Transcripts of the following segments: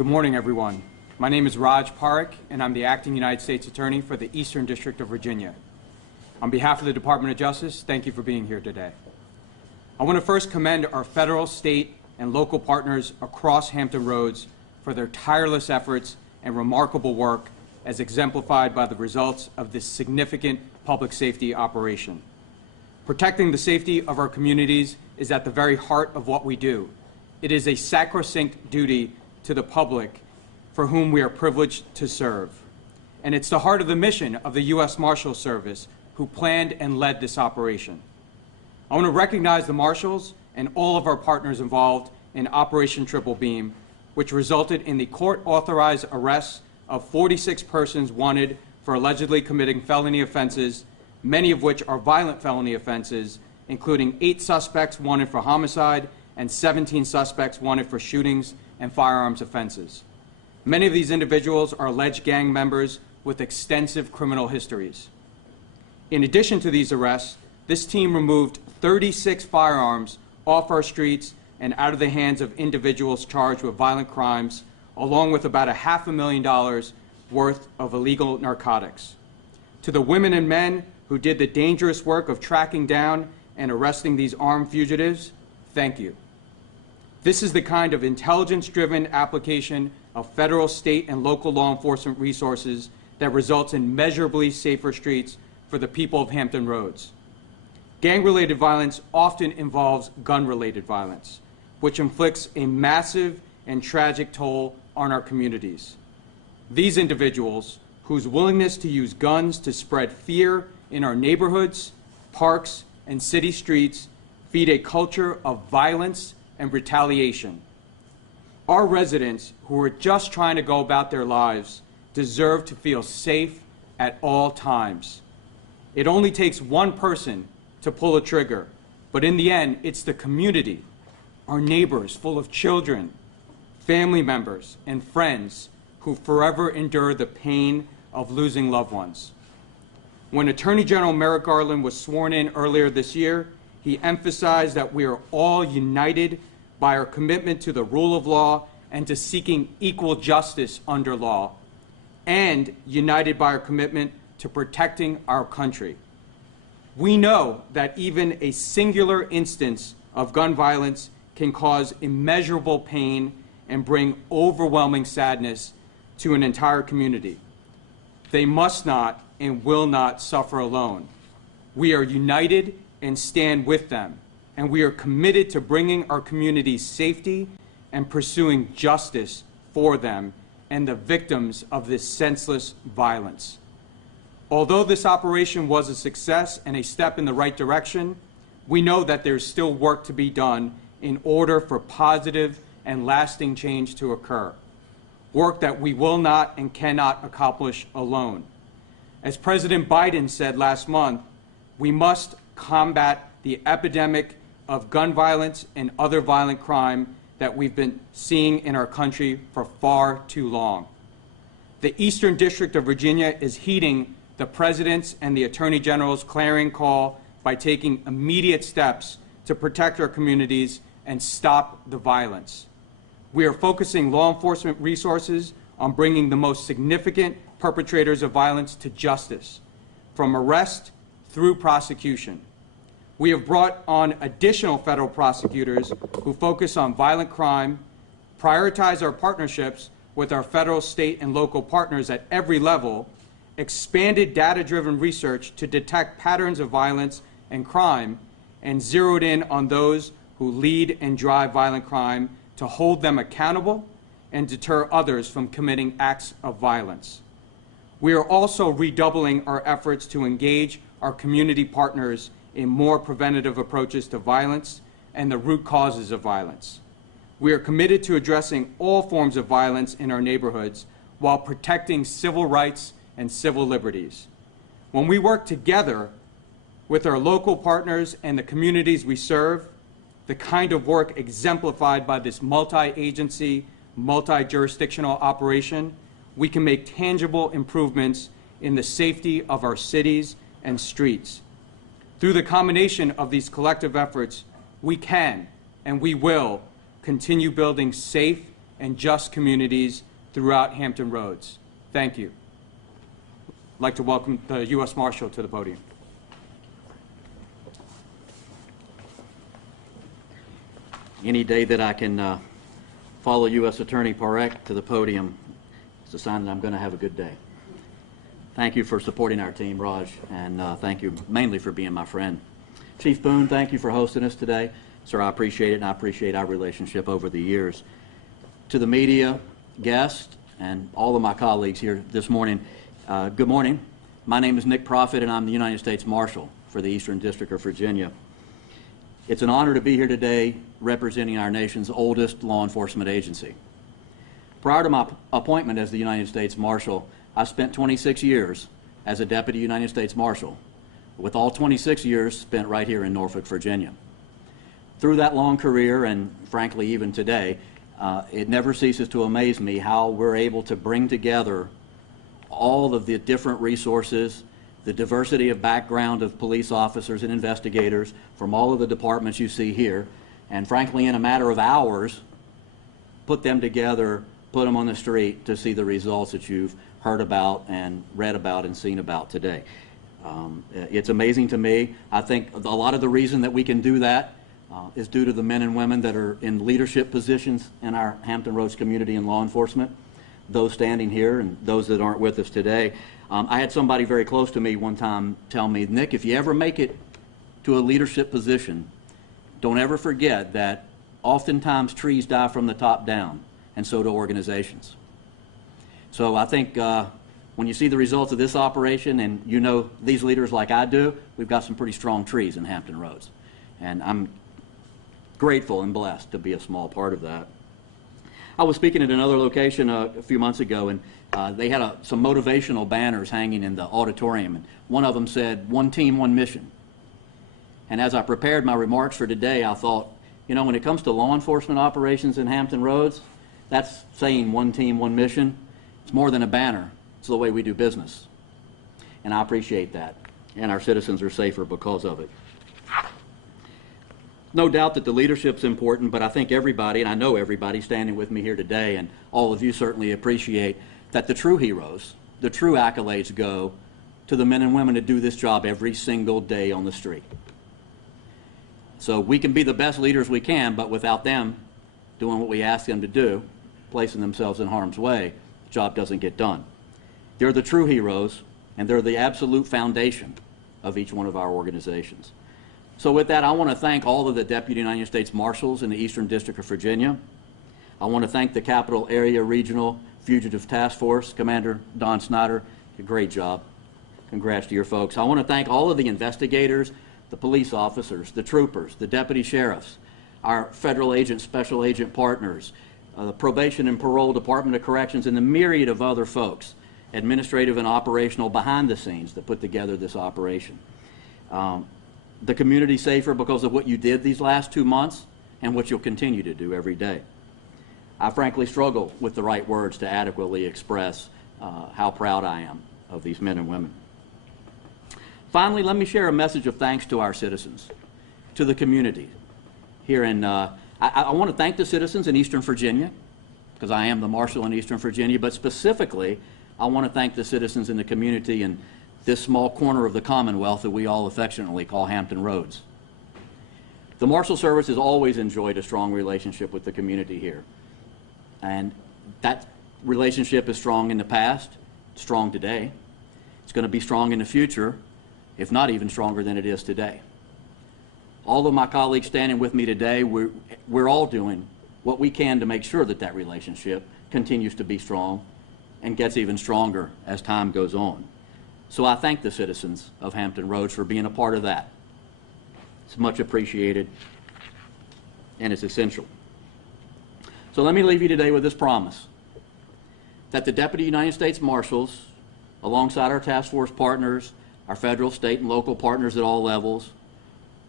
Good morning, everyone. My name is Raj Parekh, and I'm the Acting United States Attorney for the Eastern District of Virginia. On behalf of the Department of Justice, thank you for being here today. I want to first commend our federal, state, and local partners across Hampton Roads for their tireless efforts and remarkable work as exemplified by the results of this significant public safety operation. Protecting the safety of our communities is at the very heart of what we do. It is a sacrosanct duty to the public for whom we are privileged to serve. And it's the heart of the mission of the U.S. Marshals Service, who planned and led this operation. I want to recognize the Marshals and all of our partners involved in Operation Triple Beam, which resulted in the court-authorized arrests of 46 persons wanted for allegedly committing felony offenses, many of which are violent felony offenses, including 8 suspects wanted for homicide and 17 suspects wanted for shootings and firearms offenses. Many of these individuals are alleged gang members with extensive criminal histories. In addition to these arrests, this team removed 36 firearms off our streets and out of the hands of individuals charged with violent crimes, along with about $500,000 worth of illegal narcotics. To the women and men who did the dangerous work of tracking down and arresting these armed fugitives, thank you. This is the kind of intelligence-driven application of federal, state, and local law enforcement resources that results in measurably safer streets for the people of Hampton Roads. Gang-related violence often involves gun-related violence, which inflicts a massive and tragic toll on our communities. These individuals, whose willingness to use guns to spread fear in our neighborhoods, parks, and city streets, feed a culture of violence and retaliation. Our residents, who are just trying to go about their lives, deserve to feel safe at all times. It only takes one person to pull a trigger, but in the end, it's the community, our neighbors full of children, family members, and friends who forever endure the pain of losing loved ones. When Attorney General Merrick Garland was sworn in earlier this year, he emphasized that we are all united by our commitment to the rule of law and to seeking equal justice under law, and united by our commitment to protecting our country. We know that even a singular instance of gun violence can cause immeasurable pain and bring overwhelming sadness to an entire community. They must not and will not suffer alone. We are united and stand with them, and we are committed to bringing our communities safety and pursuing justice for them and the victims of this senseless violence. Although this operation was a success and a step in the right direction, we know that there's still work to be done in order for positive and lasting change to occur, work that we will not and cannot accomplish alone. As President Biden said last month, we must combat the epidemic of gun violence and other violent crime that we've been seeing in our country for far too long. The Eastern District of Virginia is heeding the President's and the Attorney General's clarion call by taking immediate steps to protect our communities and stop the violence. We are focusing law enforcement resources on bringing the most significant perpetrators of violence to justice, from arrest through prosecution. We have brought on additional federal prosecutors who focus on violent crime, prioritize our partnerships with our federal, state, and local partners at every level, expanded data-driven research to detect patterns of violence and crime, and zeroed in on those who lead and drive violent crime to hold them accountable and deter others from committing acts of violence. We are also redoubling our efforts to engage our community partners in more preventative approaches to violence and the root causes of violence. We are committed to addressing all forms of violence in our neighborhoods while protecting civil rights and civil liberties. When we work together with our local partners and the communities we serve, the kind of work exemplified by this multi-agency, multi-jurisdictional operation, we can make tangible improvements in the safety of our cities and streets. Through the combination of these collective efforts, we can and we will continue building safe and just communities throughout Hampton Roads. Thank you. I'd like to welcome the U.S. Marshal to the podium. Any day that I can follow U.S. Attorney Parek to the podium is a sign that I'm going to have a good day. Thank you for supporting our team, Raj, and thank you mainly for being my friend. Chief Boone, thank you for hosting us today. Sir, I appreciate it, and I appreciate our relationship over the years. To the media, guests, and all of my colleagues here this morning, good morning. My name is Nick Proffitt, and I'm the United States Marshal for the Eastern District of Virginia. It's an honor to be here today representing our nation's oldest law enforcement agency. Prior to my appointment as the United States Marshal, I spent 26 years as a Deputy United States Marshal, with all 26 years spent right here in Norfolk, Virginia. Through that long career, and frankly even today, it never ceases to amaze me how we're able to bring together all of the different resources, the diversity of background of police officers and investigators from all of the departments you see here, and frankly in a matter of hours, put them together, put them on the street to see the results that you've heard about and read about and seen about today. It's amazing to me. I think a lot of the reason that we can do that is due to the men and women that are in leadership positions in our Hampton Roads community and law enforcement, those standing here and those that aren't with us today. I had somebody very close to me one time tell me, Nick, if you ever make it to a leadership position, don't ever forget that oftentimes trees die from the top down, and so do organizations. So I think when you see the results of this operation and you know these leaders like I do, we've got some pretty strong trees in Hampton Roads. And I'm grateful and blessed to be a small part of that. I was speaking at another location a few months ago, and they had some motivational banners hanging in the auditorium, and one of them said, "One team, one mission." And as I prepared my remarks for today, I thought, you know, when it comes to law enforcement operations in Hampton Roads, that's saying one team, one mission. It's more than a banner. It's the way we do business. And I appreciate that. And our citizens are safer because of it. No doubt that the leadership's important, but I think everybody, and I know everybody standing with me here today, and all of you certainly appreciate that the true heroes, the true accolades go to the men and women that do this job every single day on the street. So we can be the best leaders we can, but without them doing what we ask them to do, placing themselves in harm's way, the job doesn't get done. They're the true heroes, and they're the absolute foundation of each one of our organizations. So with that, I want to thank all of the Deputy United States Marshals in the Eastern District of Virginia. I want to thank the Capital Area Regional Fugitive Task Force, Commander Don Snyder. A great job. Congrats to your folks. I want to thank all of the investigators, the police officers, the troopers, the deputy sheriffs, our federal agent, special agent partners, the probation and parole, Department of Corrections, and the myriad of other folks, administrative and operational behind the scenes that put together this operation. The community safer because of what you did these last 2 months and what you'll continue to do every day. I frankly struggle with the right words to adequately express how proud I am of these men and women. Finally, let me share a message of thanks to our citizens, to the community here in, I want to thank the citizens in Eastern Virginia, because I am the Marshal in Eastern Virginia, but specifically, I want to thank the citizens in the community in this small corner of the Commonwealth that we all affectionately call Hampton Roads. The Marshal Service has always enjoyed a strong relationship with the community here. And that relationship is strong in the past, strong today. It's going to be strong in the future, if not even stronger than it is today. All of my colleagues standing with me today, we're all doing what we can to make sure that that relationship continues to be strong and gets even stronger as time goes on. So I thank the citizens of Hampton Roads for being a part of that. It's much appreciated, and it's essential. So let me leave you today with this promise, that the Deputy United States Marshals, alongside our task force partners, our federal, state, and local partners at all levels,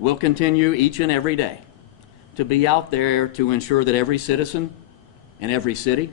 will continue each and every day to be out there to ensure that every citizen in every city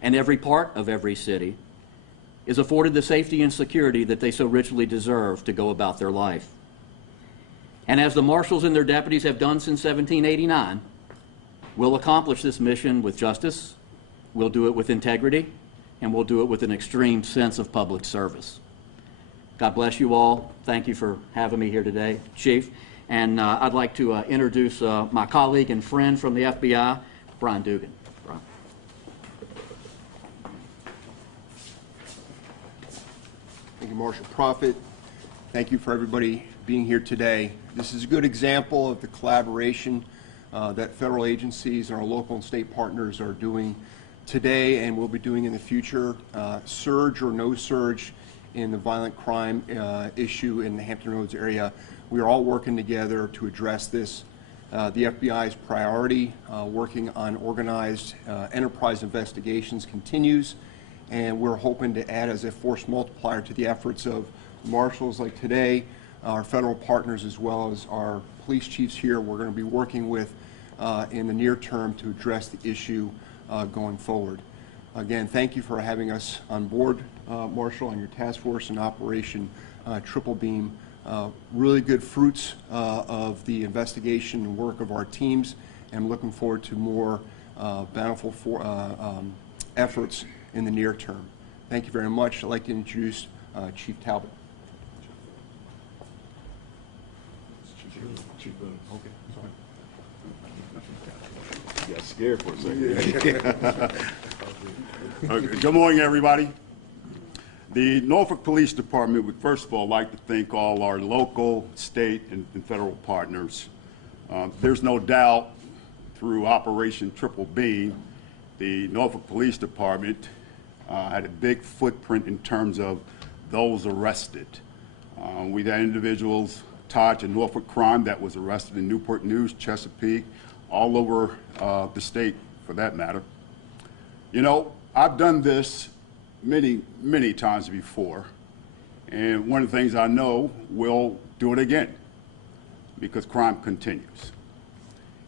and every part of every city is afforded the safety and security that they so richly deserve to go about their life. And as the marshals and their deputies have done since 1789, we'll accomplish this mission with justice, We'll do it with integrity, and we'll do it with an extreme sense of public service. God bless you all. Thank you for having me here today, Chief. And I'd like to introduce my colleague and friend from the FBI, Brian Dugan. Brian. Thank you, Marshal Prophet. Thank you for everybody being here today. This is a good example of the collaboration that federal agencies and our local and state partners are doing today and will be doing in the future. Surge or no surge in the violent crime issue in the Hampton Roads area, we are all working together to address this. The FBI's priority, working on organized enterprise investigations, continues, and we're hoping to add as a force multiplier to the efforts of marshals like today, our federal partners, as well as our police chiefs here. We're going to be working with in the near term to address the issue going forward. Again, thank you for having us on board, Marshal, on your task force and Operation Triple Beam. Really good fruits of the investigation and work of our teams, and looking forward to more bountiful efforts in the near term. Thank you very much. I'd like to introduce Chief Talbot. Chief okay, sorry. Got scared for a second. Okay, good morning, everybody. The Norfolk Police Department would first of all like to thank all our local, state, and federal partners. There's no doubt through Operation Triple Beam, the Norfolk Police Department had a big footprint in terms of those arrested. We had individuals tied to Norfolk crime that was arrested in Newport News, Chesapeake, all over the state for that matter. You know, I've done this many times before, and one of the things I know, we'll do it again because crime continues.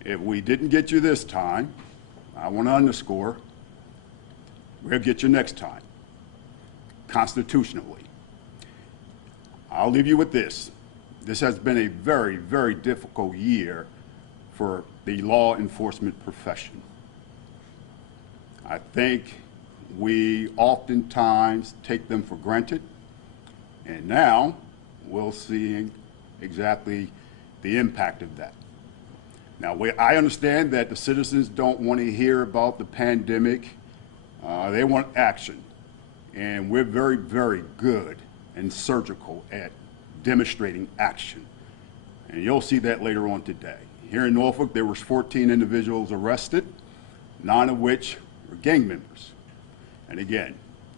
If we didn't get you this time, I want to underscore, we'll get you next time, constitutionally. I'll leave you with this. This has been a very, very difficult year for the law enforcement profession. I think we oftentimes take them for granted, and now we're seeing exactly the impact of that. Now, I understand that the citizens don't want to hear about the pandemic. They want action, and we're very, very good and surgical at demonstrating action, and you'll see that later on today. Here in Norfolk, there were 14 individuals arrested, 9 of which were gang members. And again,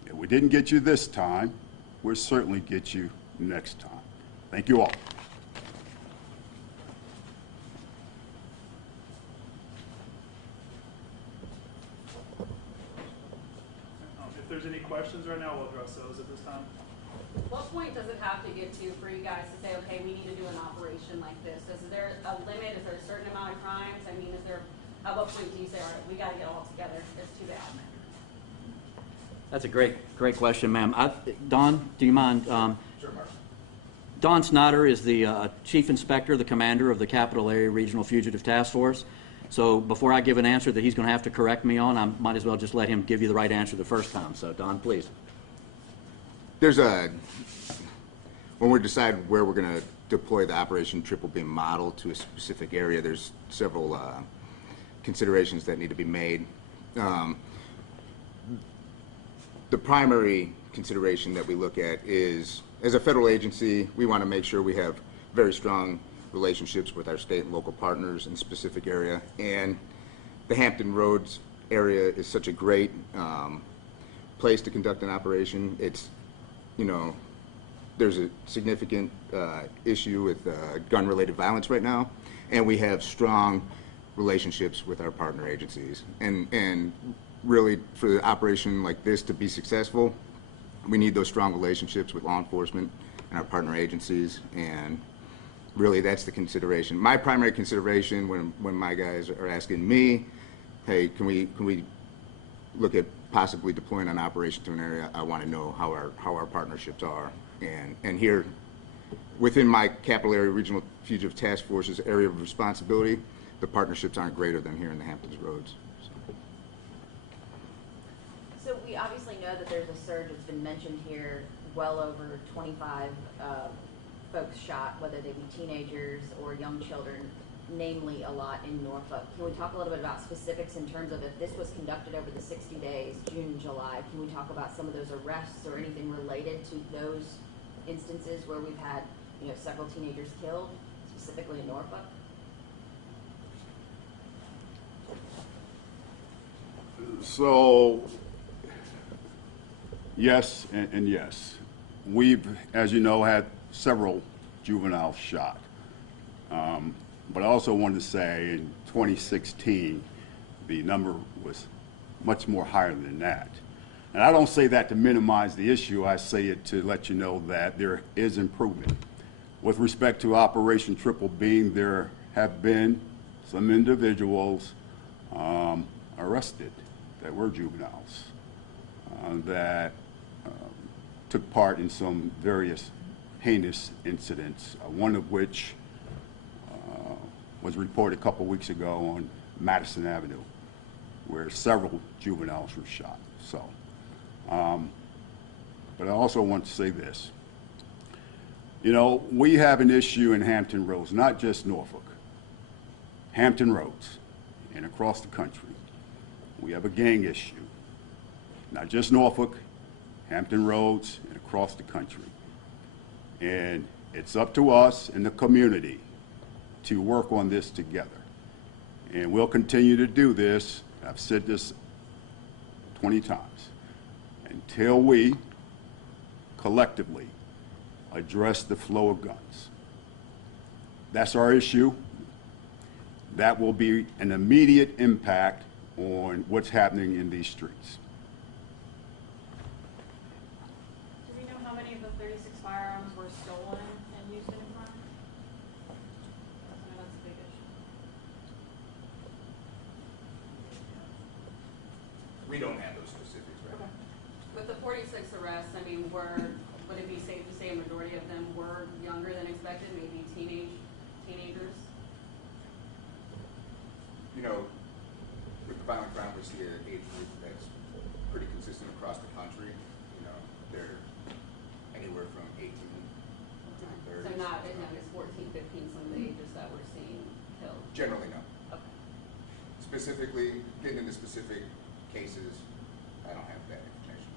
if we didn't get you this time, we'll certainly get you next time. Thank you all. If there's any questions right now, we'll address those at this time. What point does it have to get to for you guys to say, okay, we need to do an operation like this? Is there a limit? Is there a certain amount of crimes? I mean, at what point do you say, all right, we got to get all together? It's too bad. That's a great question, ma'am. Don, do you mind? Sure, Mark. Don Snyder is the Chief Inspector, the Commander of the Capital Area Regional Fugitive Task Force. So before I give an answer that he's going to have to correct me on, I might as well just let him give you the right answer the first time. So, Don, please. When we decide where we're going to deploy the Operation Triple Beam model to a specific area, there's several considerations that need to be made. The primary consideration that we look at is, as a federal agency, we want to make sure we have very strong relationships with our state and local partners in a specific area. And the Hampton Roads area is such a great place to conduct an operation. It's, you know, there's a significant issue with gun-related violence right now, and we have strong relationships with our partner agencies. And really, for the operation like this to be successful, we need those strong relationships with law enforcement and our partner agencies, and really that's the consideration. My primary consideration when my guys are asking me, hey, can we look at possibly deploying an operation to an area, I want to know how our partnerships are. And here, within my Capital Area Regional Fugitive Task Force's area of responsibility, the partnerships aren't greater than here in the Hampton Roads. So. So we obviously know that there's a surge. It's been mentioned here, well over 25 folks shot, whether they be teenagers or young children, namely a lot in Norfolk. Can we talk a little bit about specifics in terms of if this was conducted over the 60 days, June and July, can we talk about some of those arrests or anything related to those instances where we've had, you know, several teenagers killed, specifically in Norfolk? So, yes and yes. We've, as you know, had several juveniles shot. But I also wanted to say in 2016, the number was much more higher than that. And I don't say that to minimize the issue. I say it to let you know that there is improvement. With respect to Operation Triple Beam, there have been some individuals arrested that were juveniles that took part in some various heinous incidents, one of which was reported a couple weeks ago on Madison Avenue, where several juveniles were shot. So, but I also want to say this. You know, we have an issue in Hampton Roads, not just Norfolk, Hampton Roads and across the country. We have a gang issue, not just Norfolk, Hampton Roads and across the country. And it's up to us and the community to work on this together. And we'll continue to do this, I've said this 20 times, until we collectively address the flow of guns. That's our issue. That will be an immediate impact on what's happening in these streets. Do we know how many of the 36 firearms were stolen and used in a crime? I know that's a big issue. We don't have those specifics, right? Okay. With the 46 arrests, I mean, would it be safe to say a majority of them were younger than expected, maybe teenagers? You know, with the violent crime, we see an age group that's pretty consistent across the country. You know, they're anywhere from 18 to the 30s. So not as young as 14, 15, some of the ages that we're seeing killed? Generally, no. Okay. Specifically, getting into specific cases, I don't have that information.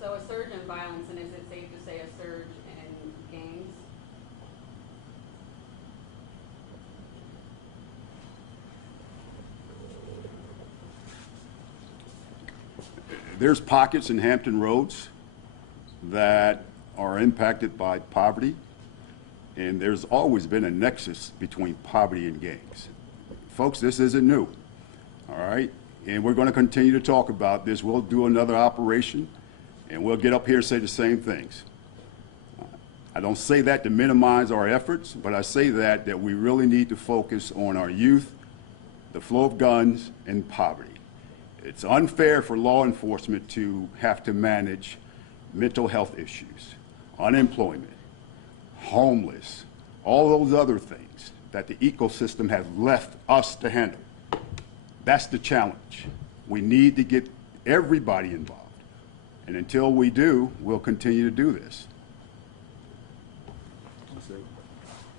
So a surge in violence, and is it safe to say a surge in gangs? There's pockets in Hampton Roads that are impacted by poverty, and there's always been a nexus between poverty and gangs. Folks, this isn't new, all right? And we're going to continue to talk about this. We'll do another operation, and we'll get up here and say the same things. I don't say that to minimize our efforts, but I say that we really need to focus on our youth, the flow of guns, and poverty. It's unfair for law enforcement to have to manage mental health issues, unemployment, homeless, all those other things that the ecosystem has left us to handle. That's the challenge. We need to get everybody involved. And until we do, we'll continue to do this.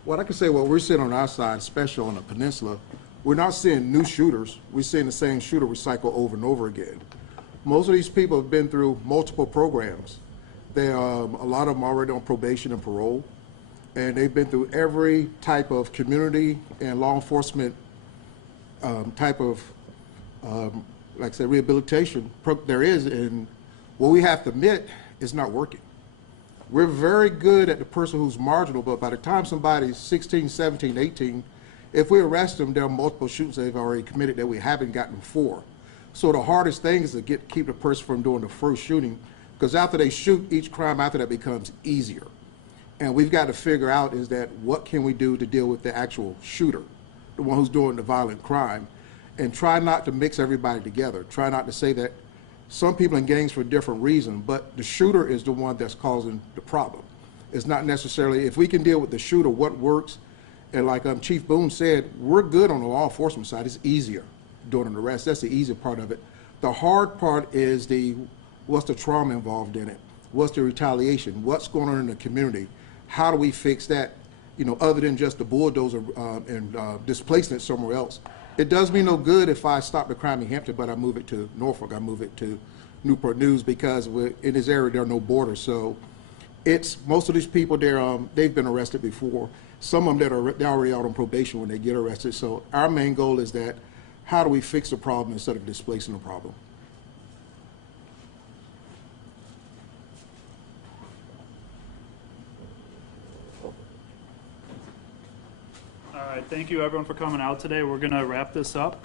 Well, I can say what we're seeing on our side, especially on the peninsula, we're not seeing new shooters. We're seeing the same shooter recycle over and over again. Most of these people have been through multiple programs. A lot of them are already on probation and parole, and they've been through every type of community and law enforcement type of, like I said, rehabilitation there is, and what we have to admit is not working. We're very good at the person who's marginal, but by the time somebody's 16, 17, 18, if we arrest them, there are multiple shootings they've already committed that we haven't gotten before. So the hardest thing is to keep the person from doing the first shooting, because after they shoot, each crime after that becomes easier. And we've got to figure out is that what can we do to deal with the actual shooter, the one who's doing the violent crime, and try not to mix everybody together. Try not to say that some people in gangs for different reasons, but the shooter is the one that's causing the problem. It's not necessarily, if we can deal with the shooter, what works, and like Chief Boone said, we're good on the law enforcement side. It's easier doing an arrest. That's the easy part of it. The hard part is what's the trauma involved in it? What's the retaliation? What's going on in the community? How do we fix that? You know, other than just the bulldozer and displacing it somewhere else. It does me no good if I stop the crime in Hampton, but I move it to Norfolk, I move it to Newport News, because in this area there are no borders. So it's most of these people there, they've been arrested before. Some of them they're already out on probation when they get arrested. So our main goal is that how do we fix the problem instead of displacing the problem? All right, thank you everyone for coming out today. We're gonna wrap this up.